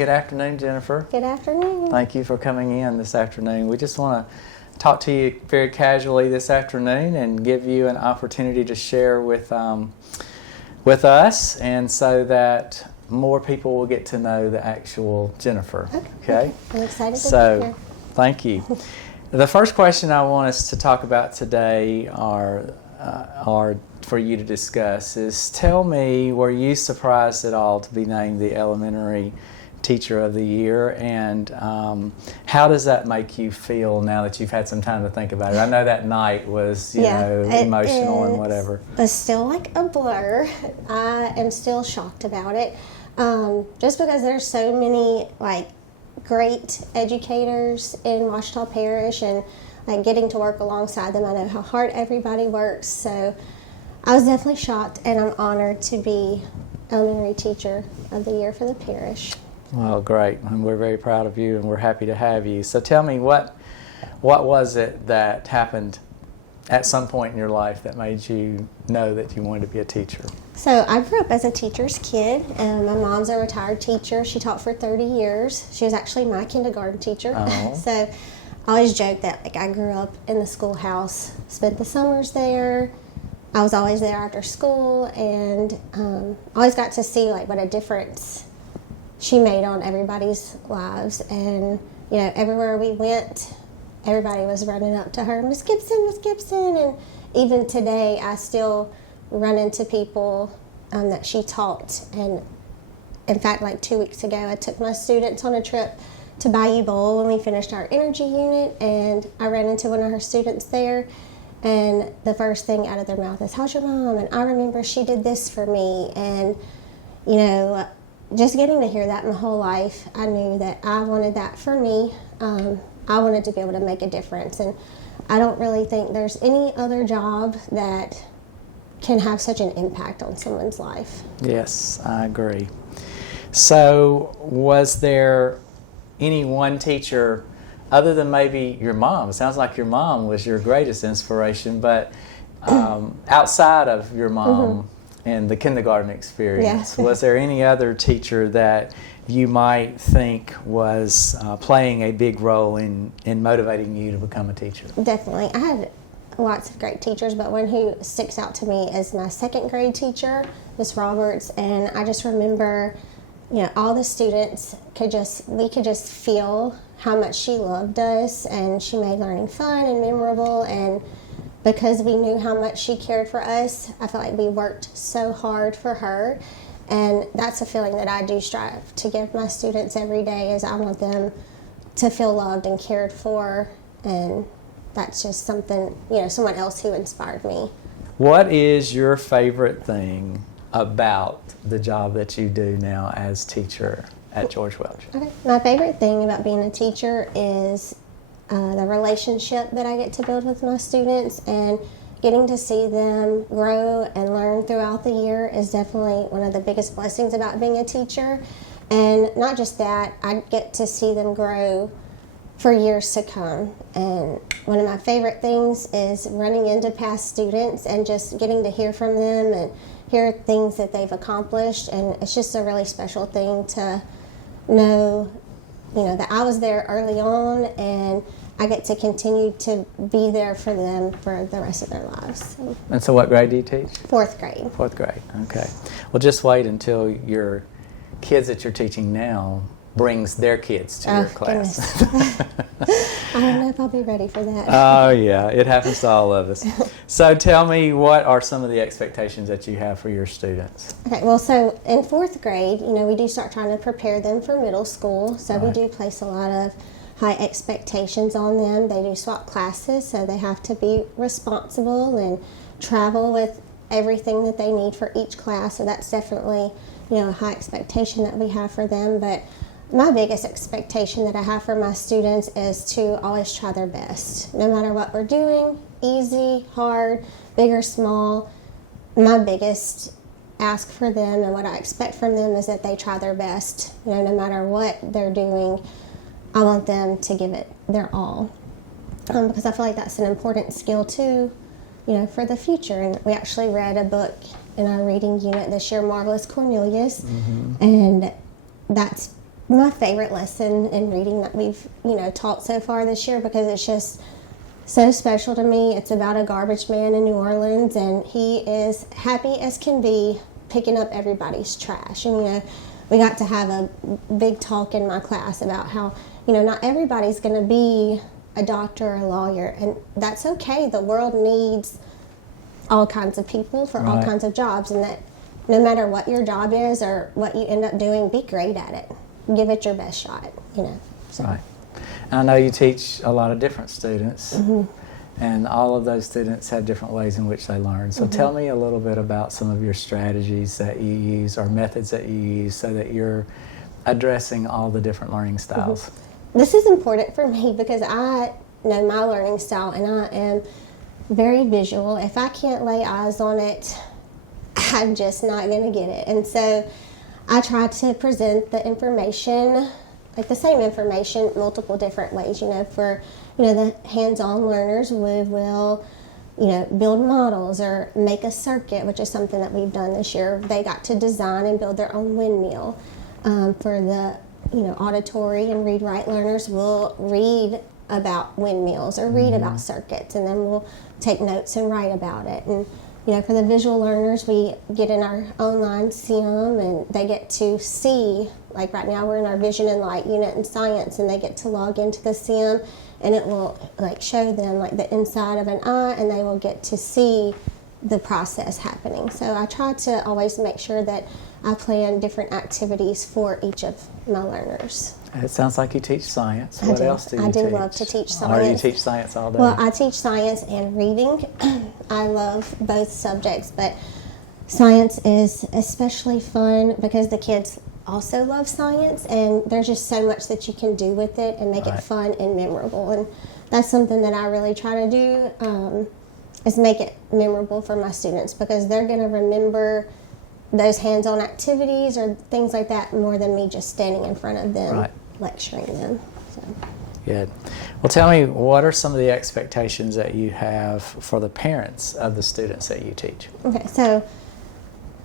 Good afternoon, Jennifer. Good afternoon. Thank you for coming in this afternoon. We just want to talk to you very casually this afternoon and give you an opportunity to share with us, and so that more people will get to know the actual Jennifer. Okay? I'm excited to be here. Thank you. The first question I want us to talk about today are for you to discuss is, tell me, were you surprised at all to be named the Elementary Teacher of the Year, and how does that make you feel now that you've had some time to think about it? I know that night was, emotional and whatever. It's still like a blur. I am still shocked about it, just because there's so many great educators in Ouachita Parish, and getting to work alongside them. I know how hard everybody works, so I was definitely shocked, and I'm honored to be Elementary Teacher of the Year for the parish. Well, great, and we're very proud of you, and we're happy to have you. So tell me, what was it that happened at some point in your life that made you know that you wanted to be a teacher? So I grew up as a teacher's kid, and my mom's a retired teacher. She taught for 30 years. She was actually my kindergarten teacher. Oh. So I always joke that I grew up in the schoolhouse, spent the summers there. I was always there after school, and always got to see what a difference she made on everybody's lives. And everywhere we went, everybody was running up to her, Miss Gibson, Miss Gibson. And even today, I still run into people that she taught. And in fact, 2 weeks ago, I took my students on a trip to Bayou Bowl when we finished our energy unit, and I ran into one of her students there, and the first thing out of their mouth is, "How's your mom?" And I remember she did this for me. And just getting to hear that my whole life, I knew that I wanted that for me. I wanted to be able to make a difference, and I don't really think there's any other job that can have such an impact on someone's life. Yes, I agree. So was there any one teacher, other than maybe your mom? It sounds like your mom was your greatest inspiration, but outside of your mom and the kindergarten experience, was there any other teacher that you might think was playing a big role in motivating you to become a teacher? Definitely. I had lots of great teachers, but one who sticks out to me is my second grade teacher, Miss Roberts. And I just remember, all the students we could just feel how much she loved us, and she made learning fun and memorable. And because we knew how much she cared for us, I felt like we worked so hard for her. And that's a feeling that I do strive to give my students every day, is I want them to feel loved and cared for. And that's just something, someone else who inspired me. What is your favorite thing about the job that you do now as teacher at George Welch? Okay. My favorite thing about being a teacher is the relationship that I get to build with my students, and getting to see them grow and learn throughout the year is definitely one of the biggest blessings about being a teacher. And not just that, I get to see them grow for years to come. And one of my favorite things is running into past students and just getting to hear from them and hear things that they've accomplished. And it's just a really special thing to know, that I was there early on, and I get to continue to be there for them for the rest of their lives. And so what grade do you teach? Fourth grade. Fourth grade, okay. Well, just wait until your kids that you're teaching now brings their kids to your class. I don't know if I'll be ready for that. Oh, yeah, it happens to all of us. So tell me, what are some of the expectations that you have for your students? Okay, well, so in fourth grade, we do start trying to prepare them for middle school. So we do place a lot of high expectations on them. They do swap classes, so they have to be responsible and travel with everything that they need for each class. So that's definitely, a high expectation that we have for them. But my biggest expectation that I have for my students is to always try their best. No matter what we're doing, easy, hard, big or small, my biggest ask for them and what I expect from them is that they try their best. No matter what they're doing, I want them to give it their all. Because I feel like that's an important skill too, for the future. And we actually read a book in our reading unit this year, Marvelous Cornelius, and that's my favorite lesson in reading that we've, taught so far this year, because it's just so special to me. It's about a garbage man in New Orleans, and he is happy as can be picking up everybody's trash. And, we got to have a big talk in my class about how, not everybody's going to be a doctor or a lawyer, and that's okay. The world needs all kinds of people for all kinds of jobs, and that no matter what your job is or what you end up doing, be great at it. Give it your best shot, So. Right. And I know you teach a lot of different students, and all of those students have different ways in which they learn. So tell me a little bit about some of your strategies that you use or methods that you use so that you're addressing all the different learning styles. This is important for me because I know my learning style, and I am very visual. If I can't lay eyes on it, I'm just not going to get it. And so I try to present the information, like the same information, multiple different ways. For the hands-on learners, we will build models or make a circuit, which is something that we've done this year. They got to design and build their own windmill. For the auditory and read-write learners, we'll read about windmills or read about circuits, and then we'll take notes and write about it. And for the visual learners, we get in our online sim, and they get to see, like right now we're in our vision and light unit in science, and they get to log into the sim, and it will show them the inside of an eye, and they will get to see the process happening. So I try to always make sure that I plan different activities for each of my learners. It sounds like you teach science. What else do you teach? I do love to teach science. Or do you teach science all day? Well, I teach science and reading. I love both subjects, but science is especially fun because the kids also love science, and there's just so much that you can do with it and make it fun and memorable. And that's something that I really try to do, is make it memorable for my students, because they're going to remember those hands-on activities or things like that more than me just standing in front of them lecturing them. So. Good. Well, tell me, what are some of the expectations that you have for the parents of the students that you teach? Okay, so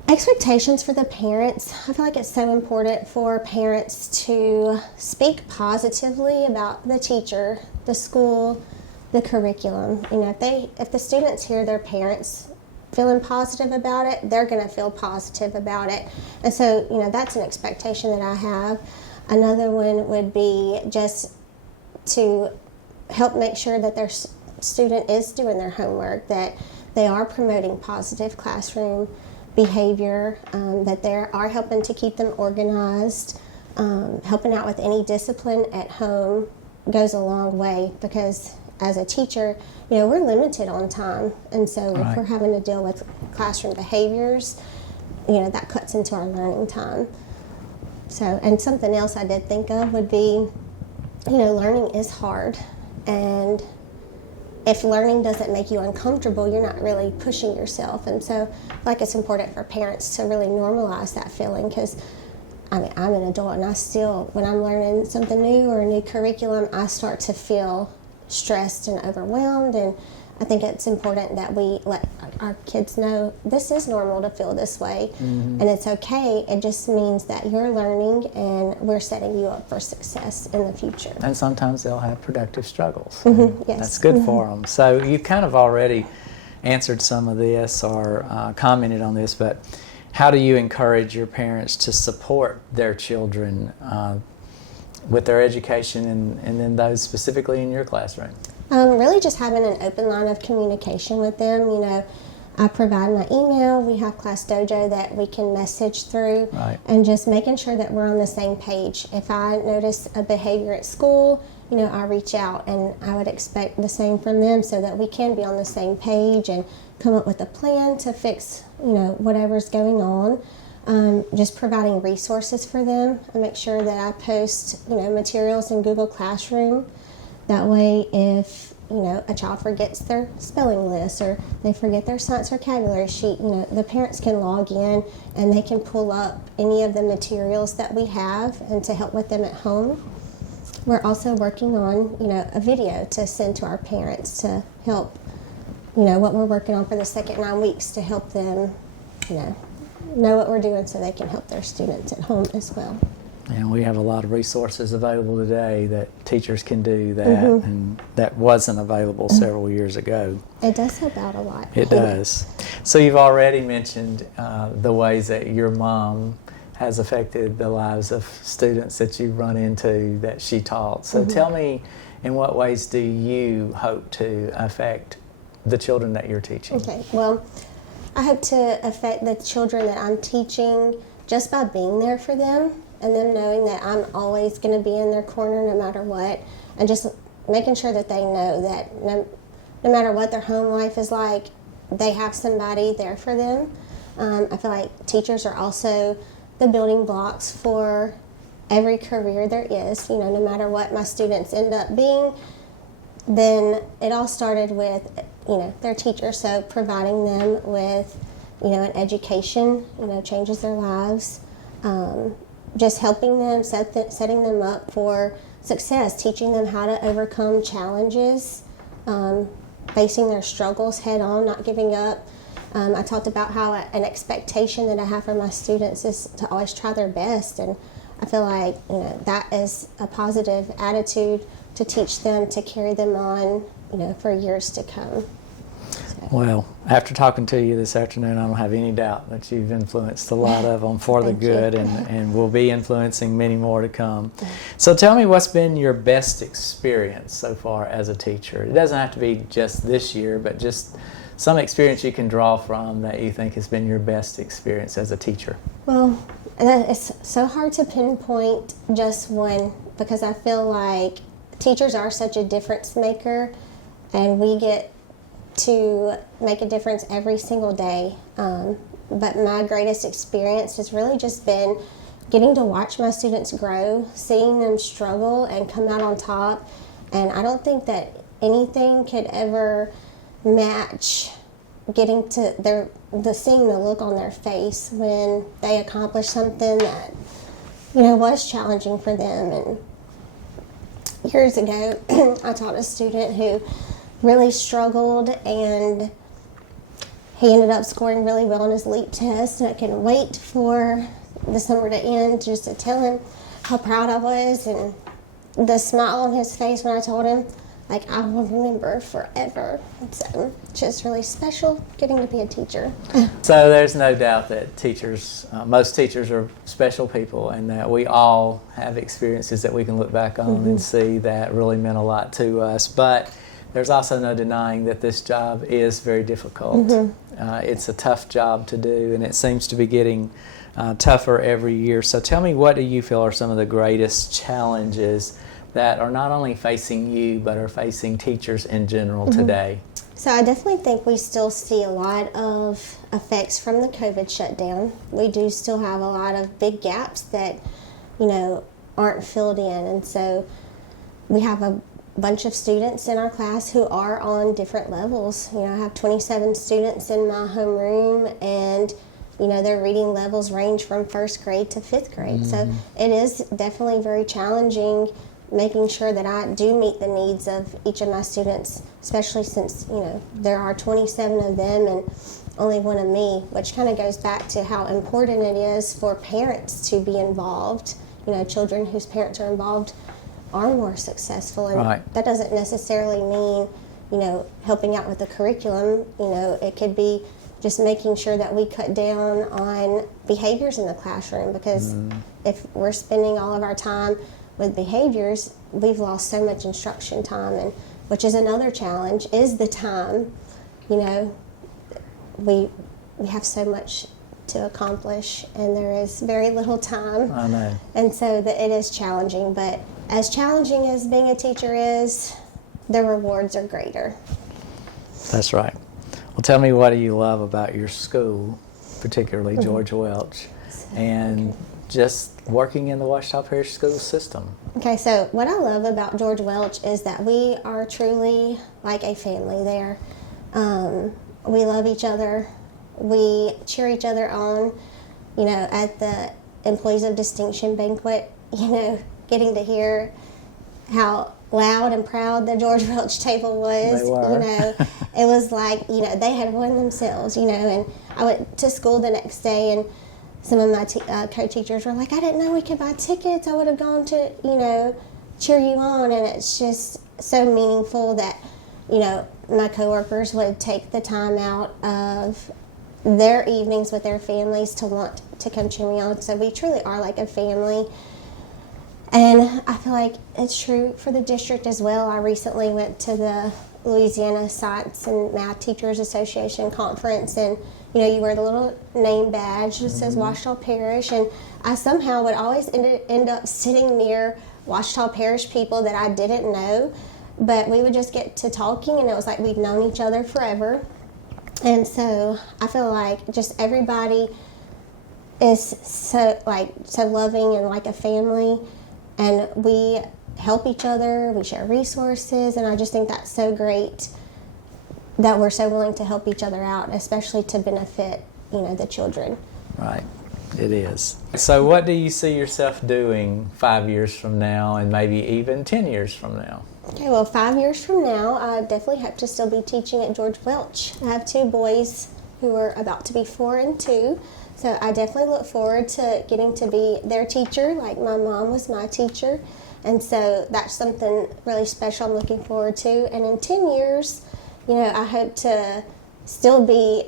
expectations for the parents. I feel like it's so important for parents to speak positively about the teacher, the school, the curriculum. If the students hear their parents feeling positive about it, they're going to feel positive about it. And so, that's an expectation that I have. Another one would be just to help make sure that their student is doing their homework, that they are promoting positive classroom behavior, that they are helping to keep them organized, helping out with any discipline at home goes a long way, because as a teacher, we're limited on time, and so if we're having to deal with classroom behaviors, that cuts into our learning time. So, and something else I did think of would be, learning is hard, and if learning doesn't make you uncomfortable, you're not really pushing yourself. And so it's important for parents to really normalize that feeling, because I'm an adult, and I still, when I'm learning something new or a new curriculum, I start to feel stressed and overwhelmed. And I think it's important that we let our kids know this is normal to feel this way, and it's okay. It just means that you're learning, and we're setting you up for success in the future. And sometimes they'll have productive struggles. Yes. That's good for them. So you kind of already answered some of this or commented on this, but how do you encourage your parents to support their children with their education and then those specifically in your classroom? Really just having an open line of communication with them. I provide my email. We have Class Dojo that we can message through, and just making sure that we're on the same page. If I notice a behavior at school, I reach out, and I would expect the same from them, so that we can be on the same page and come up with a plan to fix, whatever's going on. Just providing resources for them, and make sure that I post, materials in Google Classroom. That way, if a child forgets their spelling list or they forget their science vocabulary sheet, the parents can log in and they can pull up any of the materials that we have and to help with them at home. We're also working on, a video to send to our parents to help, what we're working on for the second 9 weeks, to help them, know what we're doing so they can help their students at home as well. And we have a lot of resources available today that teachers can do that, and that wasn't available several years ago. It does help out a lot. It does. So you've already mentioned the ways that your mom has affected the lives of students that you've run into that she taught. So tell me, in what ways do you hope to affect the children that you're teaching? Okay, well, I hope to affect the children that I'm teaching just by being there for them, and them knowing that I'm always going to be in their corner no matter what, and just making sure that they know that no matter what their home life is like, they have somebody there for them. I feel like teachers are also the building blocks for every career there is. You know, no matter what my students end up being, then it all started with, you know, their teacher. So providing them with, you know, an education, you know, changes their lives. Just helping them, setting them up for success, teaching them how to overcome challenges, facing their struggles head on, not giving up. I talked about how an expectation that I have for my students is to always try their best, and I feel like, you know, that is a positive attitude to teach them, to carry them on, you know, for years to come. Well, after talking to you this afternoon, I don't have any doubt that you've influenced a lot of them for the good, and will be influencing many more to come. So tell me, what's been your best experience so far as a teacher? It doesn't have to be just this year, but just some experience you can draw from that you think has been your best experience as a teacher. Well, it's so hard to pinpoint just one, because I feel like teachers are such a difference maker, and we get to make a difference every single day. But my greatest experience has really just been getting to watch my students grow, seeing them struggle and come out on top. And I don't think that anything could ever match getting to seeing the look on their face when they accomplish something that, you know, was challenging for them. And years ago, I taught a student who really struggled, and he ended up scoring really well on his LEAP test, and I couldn't wait for the summer to end just to tell him how proud I was, and the smile on his face when I told him, like, I will remember forever. So it's just really special getting to be a teacher. So there's no doubt that teachers, most teachers are special people, and that we all have experiences that we can look back on and see that really meant a lot to us. But there's also no denying that this job is very difficult. It's a tough job to do, and it seems to be getting tougher every year. So tell me, what do you feel are some of the greatest challenges that are not only facing you, but are facing teachers in general today? So I definitely think we still see a lot of effects from the COVID shutdown. We do still have a lot of big gaps that, you know, aren't filled in. And so we have a bunch of students in our class who are on different levels. You know, I have 27 students in my homeroom, and, you know, their reading levels range from first grade to fifth grade. So it is definitely very challenging making sure that I do meet the needs of each of my students, especially since, you know, there are 27 of them and only one of me, which kind of goes back to how important it is for parents to be involved. You know, children whose parents are involved are more successful, and that doesn't necessarily mean, you know, helping out with the curriculum. You know, it could be just making sure that we cut down on behaviors in the classroom, because if we're spending all of our time with behaviors, we've lost so much instruction time, and which is another challenge, is the time. You know, we have so much to accomplish, and there is very little time. I know. And so it is challenging, but as challenging as being a teacher is, the rewards are greater. That's right. Well, tell me, what do you love about your school, particularly George Welch, and just working in the Ouachita Parish school system? Okay, so what I love about George Welch is that we are truly like a family there. We love each other. We cheer each other on. You know, at the Employees of Distinction banquet, you know, getting to hear how loud and proud the George Welch table was. They were. You know, it was like, you know, they had won themselves, you know, and I went to school the next day, and some of my co-teachers were like, I didn't know we could buy tickets. I would have gone to, cheer you on. And it's just so meaningful that, my coworkers would take the time out of their evenings with their families to want to come cheer me on. So we truly are like a family. And I feel like it's true for the district as well. I recently went to the Louisiana Science and Math Teachers Association conference, and you wear the little name badge that says Ouachita Parish, and I somehow would always end up sitting near Ouachita Parish people that I didn't know, but we would just get to talking, and it was like we'd known each other forever. And so I feel like just everybody is so loving and like a family, and we help each other, we share resources, and I just think that's so great that we're so willing to help each other out, especially to benefit, the children. Right, it is. So what do you see yourself doing 5 years from now and maybe even 10 years from now? Okay, well, 5 years from now, I definitely hope to still be teaching at George Welch. I have 2 boys who are about to be 4 and 2, so I definitely look forward to getting to be their teacher, like my mom was my teacher. And so that's something really special I'm looking forward to. And in 10 years, I hope to still be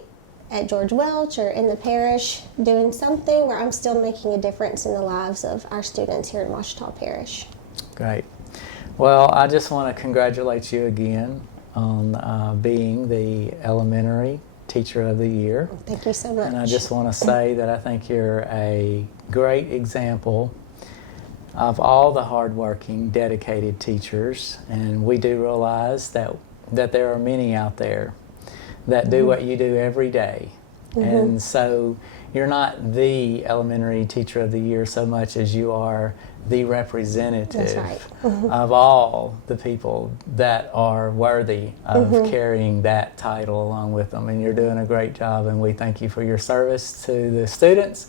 at George Welch or in the parish doing something where I'm still making a difference in the lives of our students here in Ouachita Parish. Great. Well, I just want to congratulate you again on being the elementary teacher of the year. Thank you so much. And I just want to say that I think you're a great example of all the hardworking, dedicated teachers, and we do realize that there are many out there that do what you do every day. And so you're not the elementary teacher of the year so much as you are the representative of all the people that are worthy of carrying that title along with them. And you're doing a great job, and we thank you for your service to the students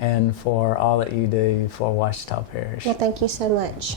and for all that you do for Ouachita Parish. Well, thank you so much.